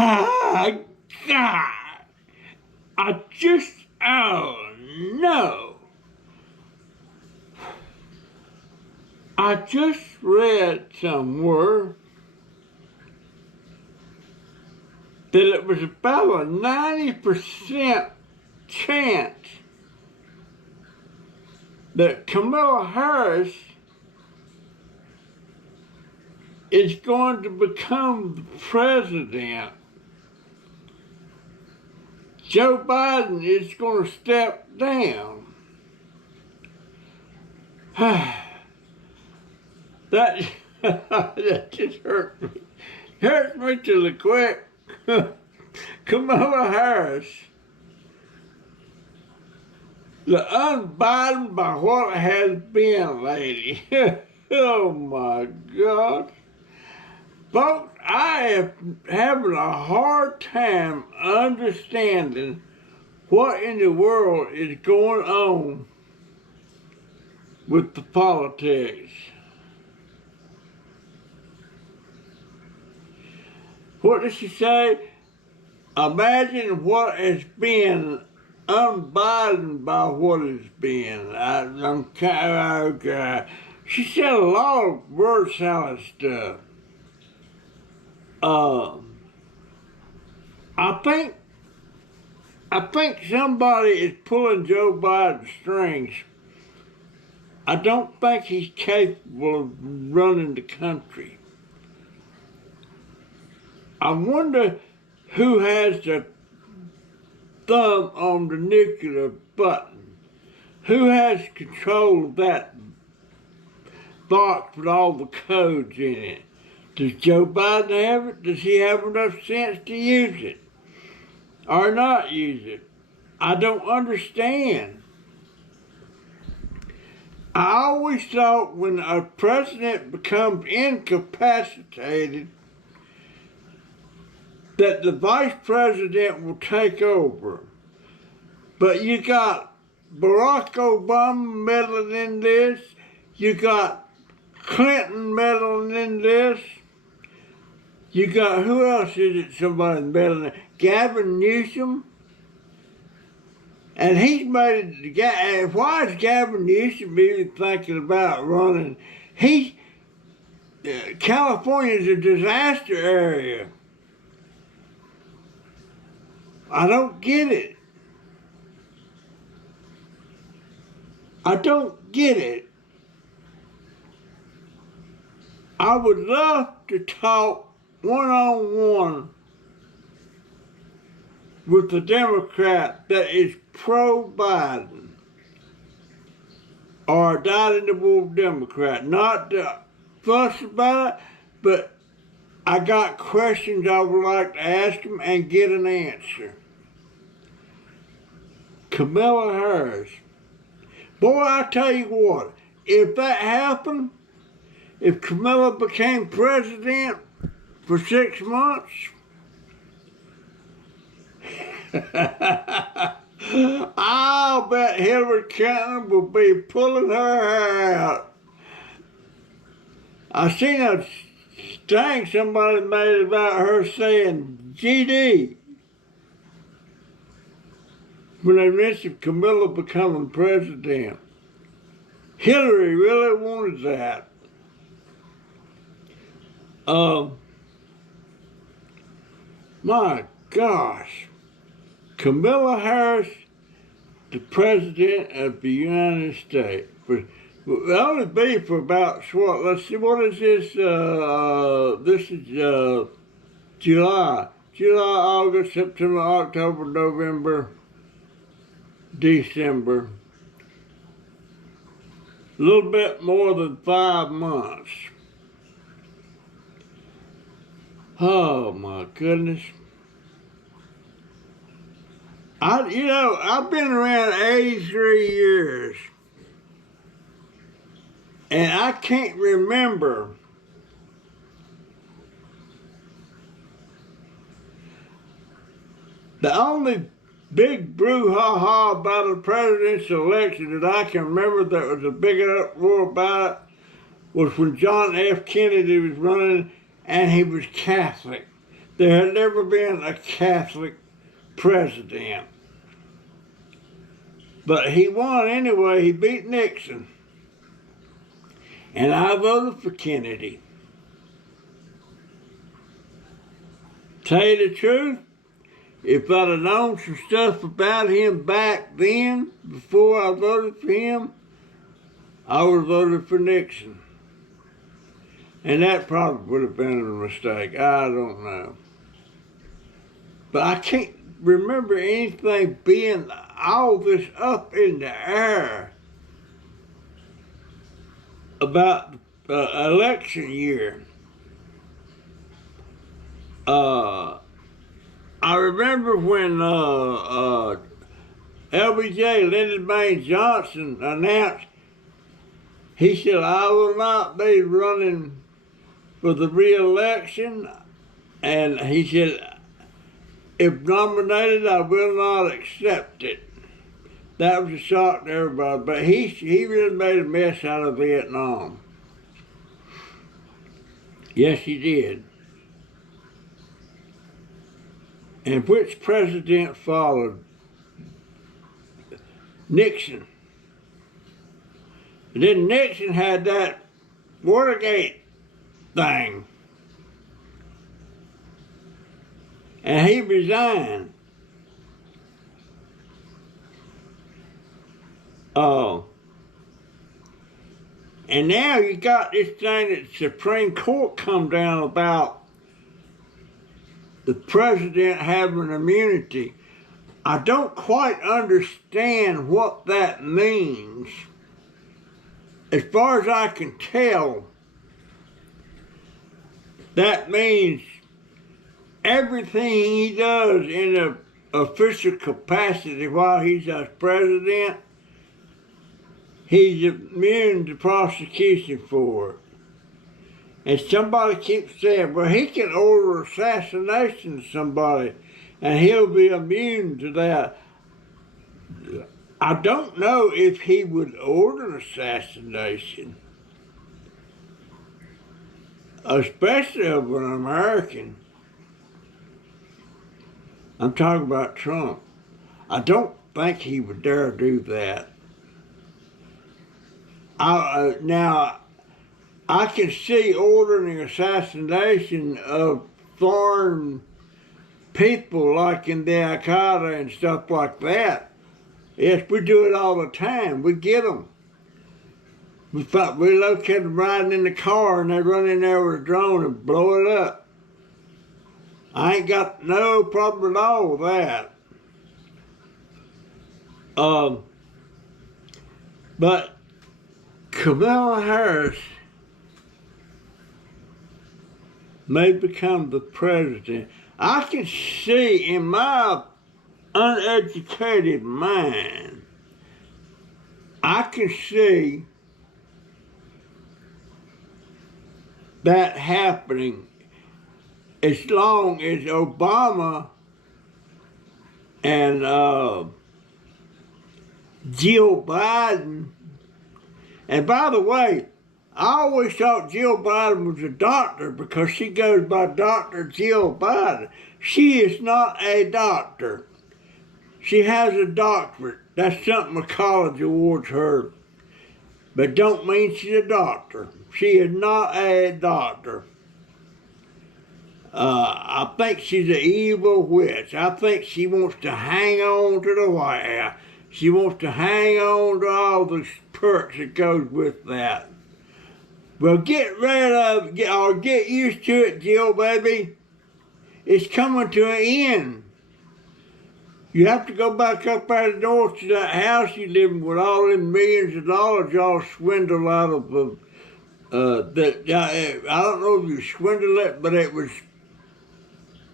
Ah, God. Oh no. I just read somewhere that it was about a 90% chance that Kamala Harris is going to become the president. Joe Biden is going to step down. that that just hurt me. Hurts me to the quick. Kamala Harris, the un-Biden by what has been, lady. Oh my God. Folks, I am having a hard time understanding what in the world is going on with the politics. What did she say? Imagine what has been un-Biden by what has been. She said a lot of word salad stuff. I think somebody is pulling Joe Biden's strings. I don't think he's capable of running the country. I wonder who has the thumb on the nuclear button. Who has control of that box with all the codes in it? Does Joe Biden have it? Does he have enough sense to use it? Or not use it? I don't understand. I always thought when a president becomes incapacitated that the vice president will take over. But you got Barack Obama meddling in this. You got Clinton meddling in this. You got, who else is it somebody meddling in? Gavin Newsom. And he's made it, why is Gavin Newsom even thinking about running? California is a disaster area. I don't get it. I don't get it. I would love to talk one-on-one with the Democrat that is pro-Biden or a dyed-in-the-wool Democrat. Not to fuss about it, but I got questions I would like to ask them and get an answer. Kamala Harris. Boy, I tell you what, if that happened, if Kamala became president for 6 months, I'll bet Hillary Clinton will be pulling her hair out. I seen a thing somebody made about her saying GD when they mentioned Kamala becoming president. Hillary really wanted that. My gosh. Kamala Harris, the President of the United States. It'll only be for about, let's see, what is this? This is July. July, August, September, October, November, December. A little bit more than 5 months. Oh my goodness. I've been around 83 years, and I can't remember the only big brouhaha about a presidential election that I can remember that was a big uproar about it was when John F. Kennedy was running and he was Catholic. there had never been a Catholic president. But he won anyway. He beat Nixon. And I voted for Kennedy. Tell you the truth, if I'd have known some stuff about him back then, before I voted for him, I would have voted for Nixon. And that probably would have been a mistake. I don't know. But I can't remember anything being all this up in the air about the election year. I remember when LBJ, Lyndon Baines Johnson, announced, he said, I will not be running for the re-election, and he said, if nominated, I will not accept it. That was a shock to everybody, but he really made a mess out of Vietnam. Yes, he did. And which president followed? Nixon. And then Nixon had that Watergate thing. And he resigned. And now you got this thing that the Supreme Court come down about the president having immunity. I don't quite understand what that means. As far as I can tell, that means everything he does in an official capacity while he's as president, he's immune to prosecution for it. And somebody keeps saying, well, he can order assassination of somebody and he'll be immune to that. I don't know if he would order an assassination, especially of an American. I'm talking about Trump. I don't think he would dare do that. Now, I can see ordering assassination of foreign people like in the Al-Qaeda and stuff like that. Yes, we do it all the time. We get them. We locate them riding in the car and they run in there with a drone and blow it up. I ain't got no problem at all with that. But Kamala Harris may become the president. I can see in my uneducated mind, I can see that happening as long as Obama and Jill Biden, and by the way, I always thought Jill Biden was a doctor because she goes by Dr. Jill Biden. She is not a doctor. She has a doctorate. That's something a college awards her. But don't mean she's a doctor. She is not a doctor. I think she's an evil witch. I think she wants to hang on to the White House. She wants to hang on to all the perks that goes with that. Well, get rid of, or get used to it, Jill, baby. It's coming to an end. You have to go back up out the door to that house you live in with all them millions of dollars y'all swindle out of. I don't know if you swindled it, but it was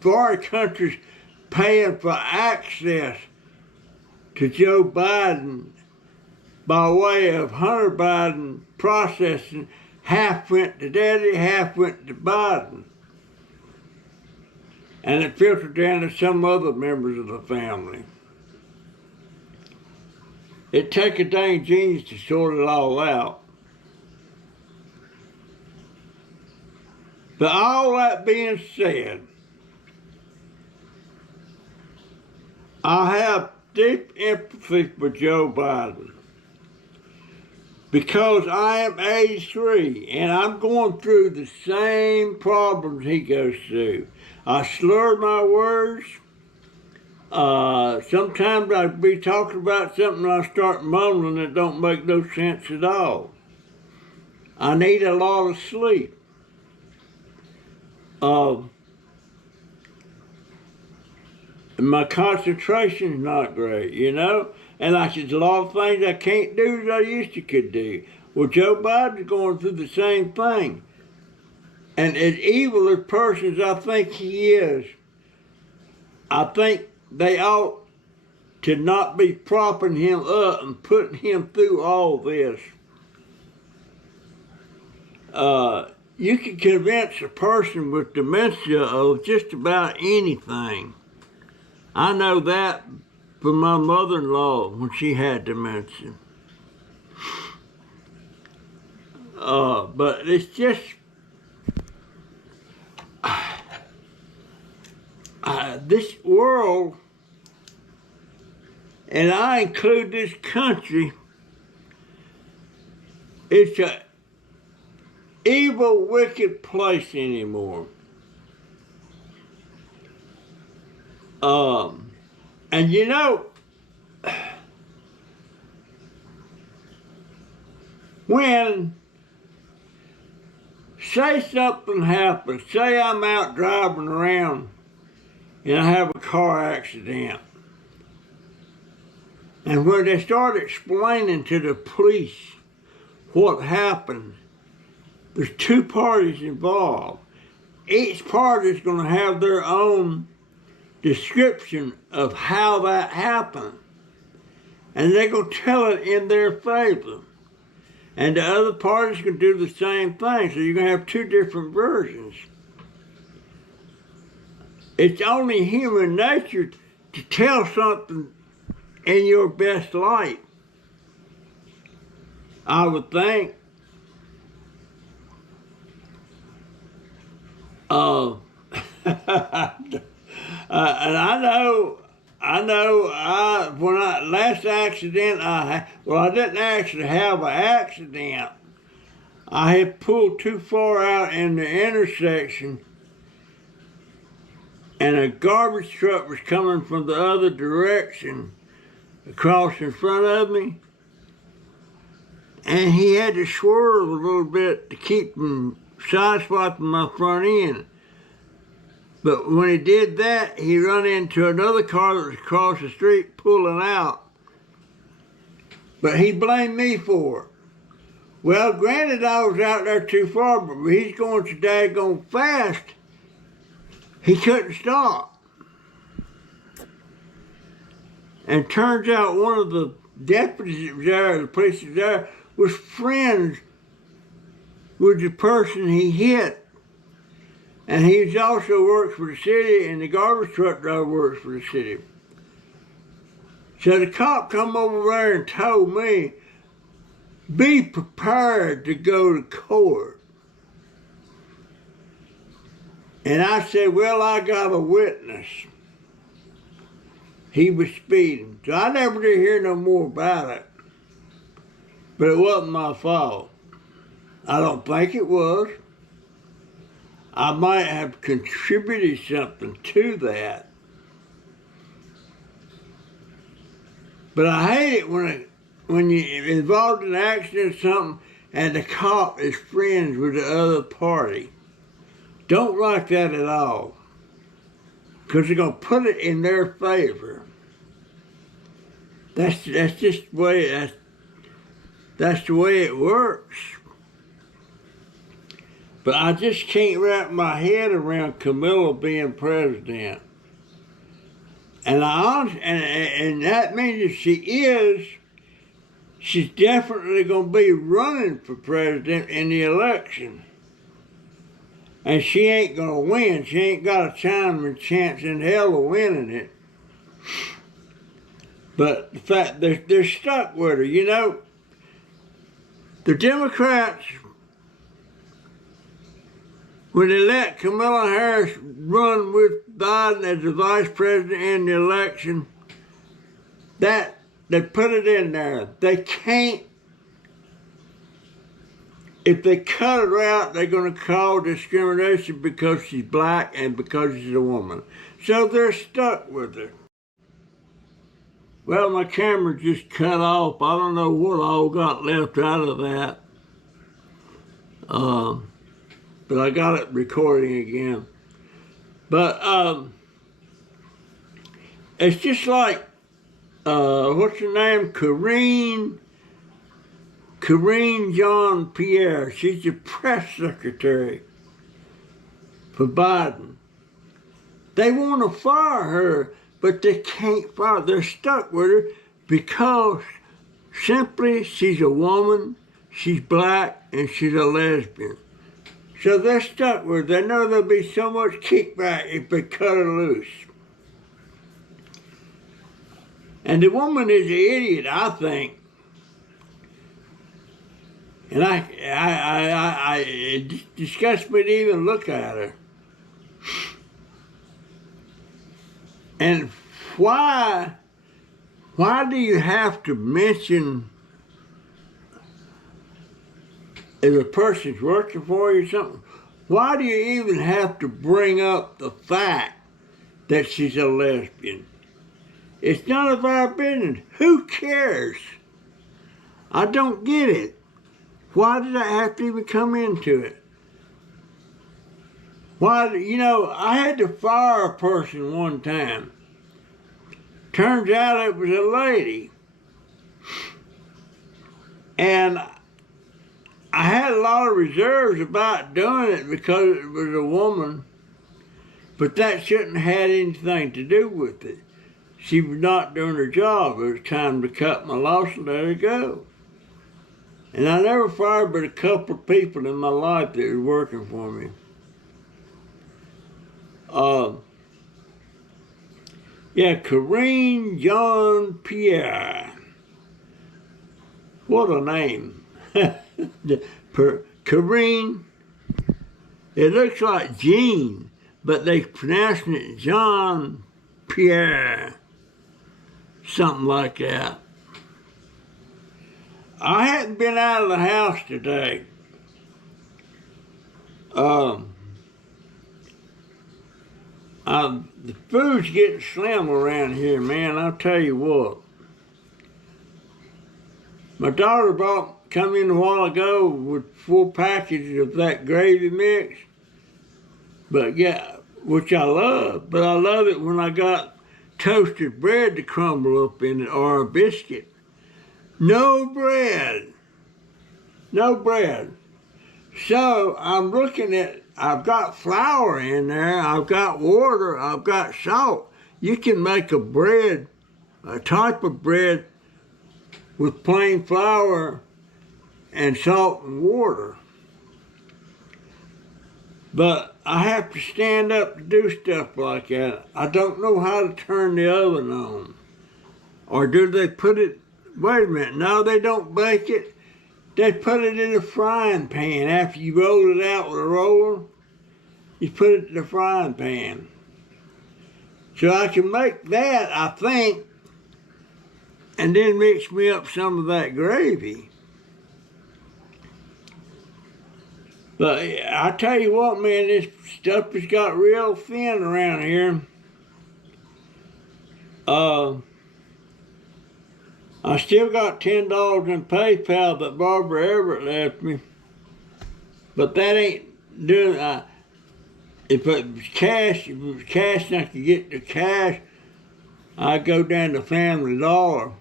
foreign countries paying for access to Joe Biden by way of Hunter Biden processing. Half went to Daddy, half went to Biden. And it filtered down to some other members of the family. It'd take a dang genius to sort it all out. But all that being said, I have deep empathy for Joe Biden because I am 83 and I'm going through the same problems he goes through. I slur my words. Sometimes I'd be talking about something and I start mumbling that don't make no sense at all. I need a lot of sleep. My concentration's not great, you know? And there's a lot of things I can't do that I used to could do. Well, Joe Biden's going through the same thing. And as evil as persons I think he is, I think they ought to not be propping him up and putting him through all this. You can convince a person with dementia of just about anything. I know that from my mother-in-law when she had dementia. But it's just, this world, and I include this country, it's an evil, wicked place anymore. And you know, when, say something happens, say I'm out driving around and I have a car accident, and when they start explaining to the police what happened, there's two parties involved. Each party is going to have their own description of how that happened. And they're going to tell it in their favor. And the other parties can do the same thing. So you're going to have two different versions. It's only human nature to tell something in your best light, I would think. And when last accident I didn't actually have an accident. I had pulled too far out in the intersection and a garbage truck was coming from the other direction across in front of me. And he had to swerve a little bit to keep from sideswiping my front end. But when he did that, he run into another car that was across the street pulling out. But he blamed me for it. Well, granted, I was out there too far, but he's going so daggone fast, he couldn't stop. And turns out one of the deputies that was there, the police that was there, was friends with the person he hit. And he also works for the city, and the garbage truck driver works for the city. So the cop come over there and told me, be prepared to go to court. And I said, well, I got a witness. He was speeding. So I never did hear no more about it. But it wasn't my fault. I don't think it was. I might have contributed something to that. But I hate it when you're involved in an accident or something and the cop is friends with the other party. Don't like that at all. Because they're going to put it in their favor. That's just the way that's the way it works. But I just can't wrap my head around Kamala being president. And and that means if she is, she's definitely going to be running for president in the election. And she ain't going to win. She ain't got a chance in hell of winning it. But the fact they're stuck with her. You know, the Democrats, when they let Kamala Harris run with Biden as the vice president in the election, that they put it in there. They can't, if they cut her out, they're going to call discrimination because she's black and because she's a woman. So they're stuck with her. Well, my camera just cut off. I don't know what all got left out of that. But I got it recording again. But it's just like, what's her name? Karine Jean-Pierre. She's the press secretary for Biden. They want to fire her, but they can't fire her. They're stuck with her because simply she's a woman, she's black, and she's a lesbian. So they're stuck with her. They know there'll be so much kickback if they cut her loose. And the woman is an idiot, I think. And it disgusts me to even look at her. And why do you have to mention if a person's working for you or something? Why do you even have to bring up the fact that she's a lesbian? It's none of our business. Who cares? I don't get it. Why did I have to even come into it? Why, you know, I had to fire a person one time. Turns out it was a lady. And I had a lot of reserves about doing it because it was a woman, but that shouldn't have had anything to do with it. She was not doing her job. It was time to cut my loss and let her go. And I never fired but a couple of people in my life that was working for me. Yeah, Karine Jean-Pierre. What a name. Karine. It looks like Jean, but they pronouncing it Jean-Pierre. Something like that. I hadn't been out of the house today. The food's getting slim around here, man. I'll tell you what. My daughter come in a while ago with 4 packages of that gravy mix. But yeah, which I love. But I love it when I got toasted bread to crumble up in it or a biscuit. No bread. No bread. So I'm looking at, I've got flour in there, I've got water, I've got salt. You can make a bread, a type of bread with plain flour and salt and water. But I have to stand up to do stuff like that. I don't know how to turn the oven on. Or do they put it, wait a minute, no, they don't bake it. They put it in a frying pan. After you roll it out with a roller, you put it in the frying pan. So I can make that, I think, and then mix me up some of that gravy. But I tell you what, man, this stuff has got real thin around here. I still got $10 in PayPal that Barbara Everett left me. But that ain't doing, if it was cash and I could get the cash, I'd go down to Family Dollar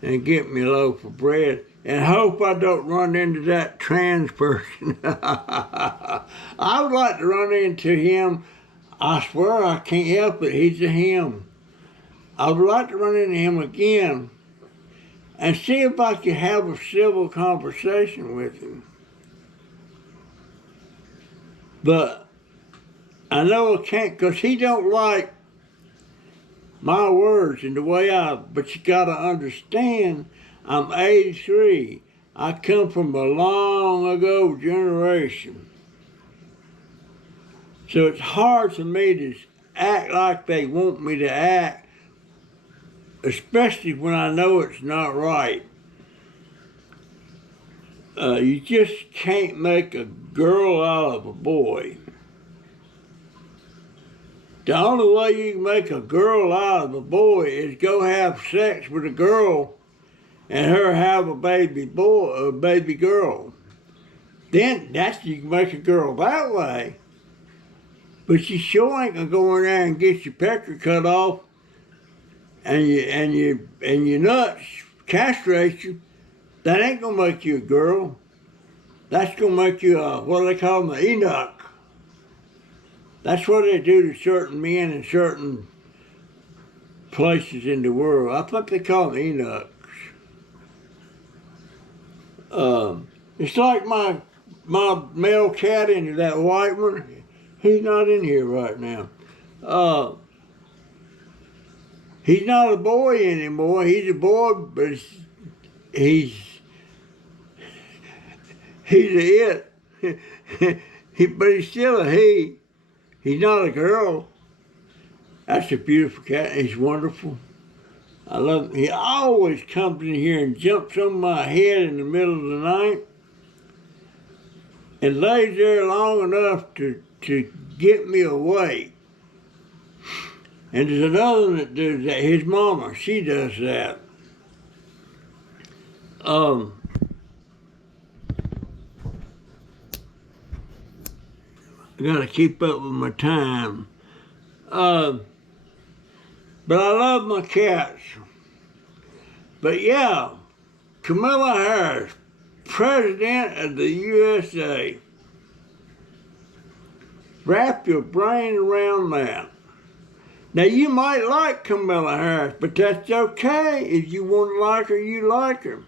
and get me a loaf of bread and hope I don't run into that trans person. I would like to run into him. I swear I can't help it, he's a him. I would like to run into him again and see if I could have a civil conversation with him. But I know I can't because he don't like my words and the way but you gotta understand, I'm 83. I come from a long ago generation. So it's hard for me to act like they want me to act especially when I know it's not right. You just can't make a girl out of a boy. The only way you can make a girl out of a boy is go have sex with a girl and her have a baby boy, a baby girl. Then you can make a girl that way. But you sure ain't gonna go in there and get your pecker cut off and your nuts castrate you. That ain't gonna make you a girl. That's gonna make you a, what do they call them, an Enoch. That's what they do to certain men in certain places in the world. I think they call them Enochs. It's like my male cat in that white one. He's not in here right now. He's not a boy anymore. He's a boy, but he's a it. But he's still a he. He's not a girl. That's a beautiful cat. He's wonderful. I love him. He always comes in here and jumps on my head in the middle of the night and lays there long enough to get me awake. And there's another one that does that. His mama, she does that. I gotta keep up with my time. But I love my cats. But yeah, Kamila Harris, President of the USA. Wrap your brain around that. Now you might like Kamila Harris, but that's okay. If you want to like her, you like her.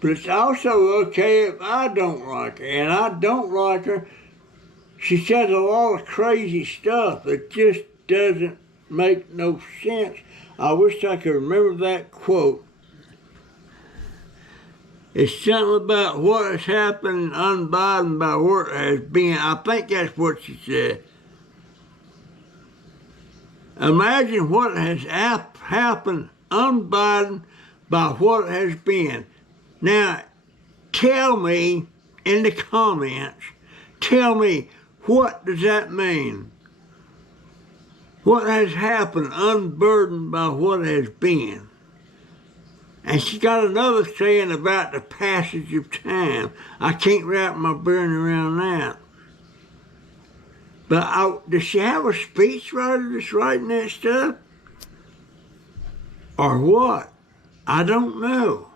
But it's also okay if I don't like her, and I don't like her. She says a lot of crazy stuff that just doesn't make no sense. I wish I could remember that quote. It's something about what has happened unbidden by what has been. I think that's what she said. Imagine what has happened unbidden by what has been. Now, tell me in the comments, tell me, what does that mean? What has happened unburdened by what has been? And she got another saying about the passage of time. I can't wrap my brain around that. But does she have a speechwriter that's writing that stuff? Or what? I don't know.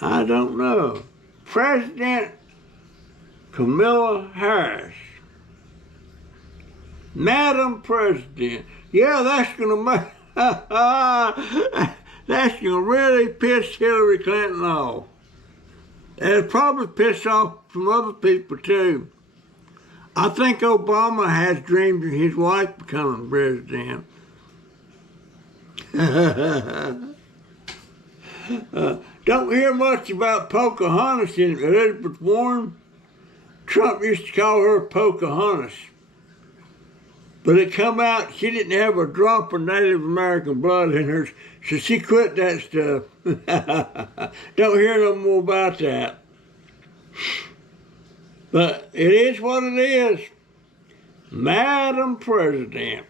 I don't know. President Kamila Harris. Madam President. Yeah, that's gonna make that's gonna really piss Hillary Clinton off. And it'll probably piss off some other people too. I think Obama has dreams of his wife becoming president. Don't hear much about Pocahontas in Elizabeth Warren. Trump used to call her Pocahontas. But it come out she didn't have a drop of Native American blood in her, so she quit that stuff. Don't hear no more about that. But it is what it is. Madam President.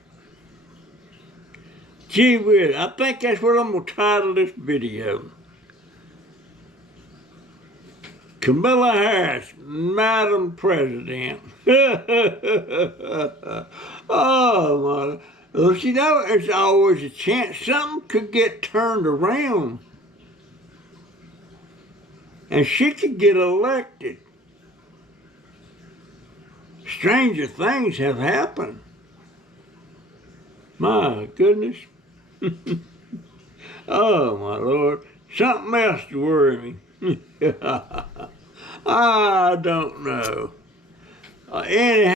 Gee whiz, I think that's what I'm going to title this video. Kamila Harris, Madam President. Oh, my. Well, you know, there's always a chance something could get turned around. And she could get elected. Stranger things have happened. My goodness. Oh, my Lord. Something else to worry me. I don't know. Anyhow.